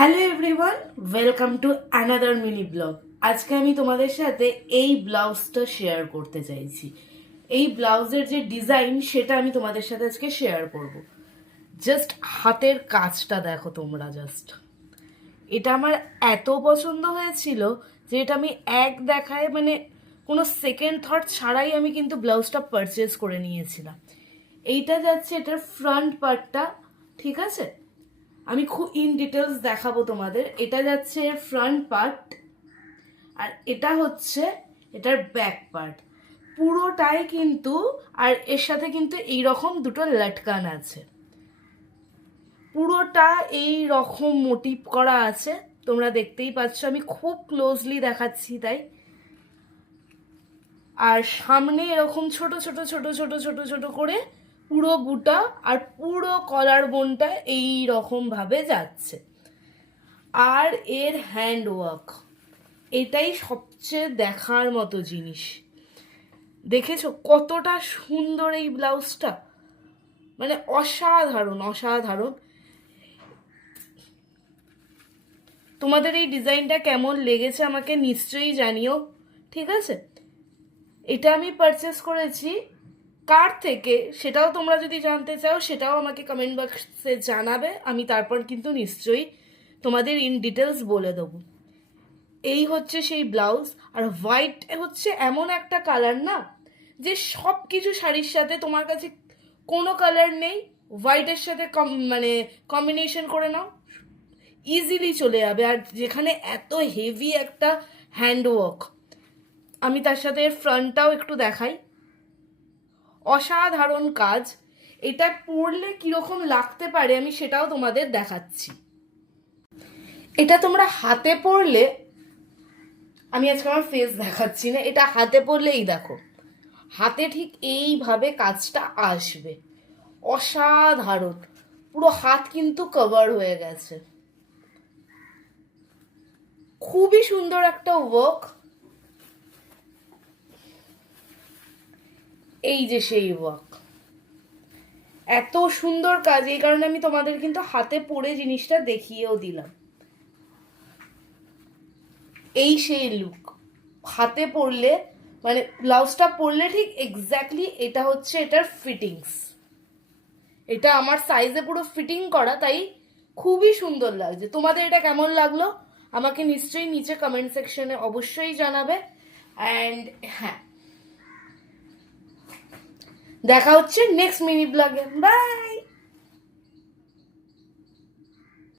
Hello everyone, welcome to another mini blog. আজকে আমি তোমাদের সাথে এই ব্লাউজটা শেয়ার করতে চাইছি। এই ব্লাউজের যে ডিজাইন সেটা আমি তোমাদের সাথে আজকে শেয়ার করব। জাস্ট হাতের কাজটা দেখো তোমরা, জাস্ট এটা আমার এত পছন্দ হয়েছিল যে এটা আমি এক দেখায় মানে কোনো সেকেন্ড থট ছাড়াই আমি কিন্তু ব্লাউজটা পারচেজ করে নিয়েছিলাম। এইটা যাচ্ছে এটার ফ্রন্ট পার্টটা, ঠিক আছে? আমি খুব ইন ডিটেলস দেখাবো তোমাদের। এটা যাচ্ছে এর ফ্রন্ট পার্ট আর এটা হচ্ছে এটার ব্যাক পার্ট, পুরোটাই কিন্তু। আর এর সাথে কিন্তু এই রকম দুটো লটকান আছে, পুরোটা এই রকম মোটিভ করা আছে, তোমরা দেখতেই পাচ্ছ। আমি খুব ক্লোজলি দেখাচ্ছি তাই। আর সামনে এরকম ছোট ছোট ছোট ছোট ছোট ছোট করে পুরো বুটা আর পুরো কলার বোনটা এই রকম ভাবে যাচ্ছে। আর এর হ্যান্ড ওয়ার্ক, এটাই সবচেয়ে দেখার মতো জিনিস। দেখেছো কতটা সুন্দর এই ব্লাউজটা, মানে অসাধারণ অসাধারণ। তোমাদের এই ডিজাইনটা কেমন লেগেছে আমাকে নিশ্চয়ই জানিও, ঠিক আছে? এটা আমি পারচেস করেছি কার থেকে সেটাও তোমরা যদি জানতে চাও সেটাও আমাকে কমেন্ট বক্সে জানাবে, আমি তারপর কিন্তু নিশ্চয়ই তোমাদের ইন ডিটেলস বলে দেবো। এই হচ্ছে সেই ব্লাউজ। আর হোয়াইট হচ্ছে এমন একটা কালার না যে সব কিছু শাড়ির সাথে, তোমার কাছে কোনো কালার নেই হোয়াইটের সাথে মানে কম্বিনেশন করে নাও, ইজিলি চলে যাবে। আর যেখানে এত হেভি একটা হ্যান্ডওয়ার্ক, আমি তার সাথে ফ্রন্টটাও একটু দেখাই, অসাধারণ কাজ। এটা পরলে কিরকম লাগতে পারে আমি সেটাও তোমাদের দেখাচ্ছি। এটা তোমরা হাতে পরলে, আমি আজকে আমার ফেস দেখাচ্ছি না, এটা হাতে পরলেই দেখো হাতে ঠিক এইভাবে কাজটা আসবে, অসাধারণ। পুরো হাত কিন্তু কভার হয়ে গেছে, খুবই সুন্দর একটা ওয়ার্ক। এই যে সেই ওয়ার্ক, এত সুন্দর কাজ, এই কারণে আমি তোমাদের কিন্তু হাতে পরে জিনিসটা দেখিয়েও দিলাম। এই সেই লুক হাতে পরলে, মানে ব্লাউজটা পরলে ঠিক এক্স্যাক্টলি এটা হচ্ছে এটার ফিটিংস। এটা আমার সাইজে পুরো ফিটিং করা, তাই খুবই সুন্দর লাগছে। তোমাদের এটা কেমন লাগলো আমাকে নিশ্চয়ই নিচে কমেন্ট সেকশনে অবশ্যই জানাবে। অ্যান্ড হ্যাঁ, দেখা হচ্ছে নেক্সট মিনি ব্লগে। বাই।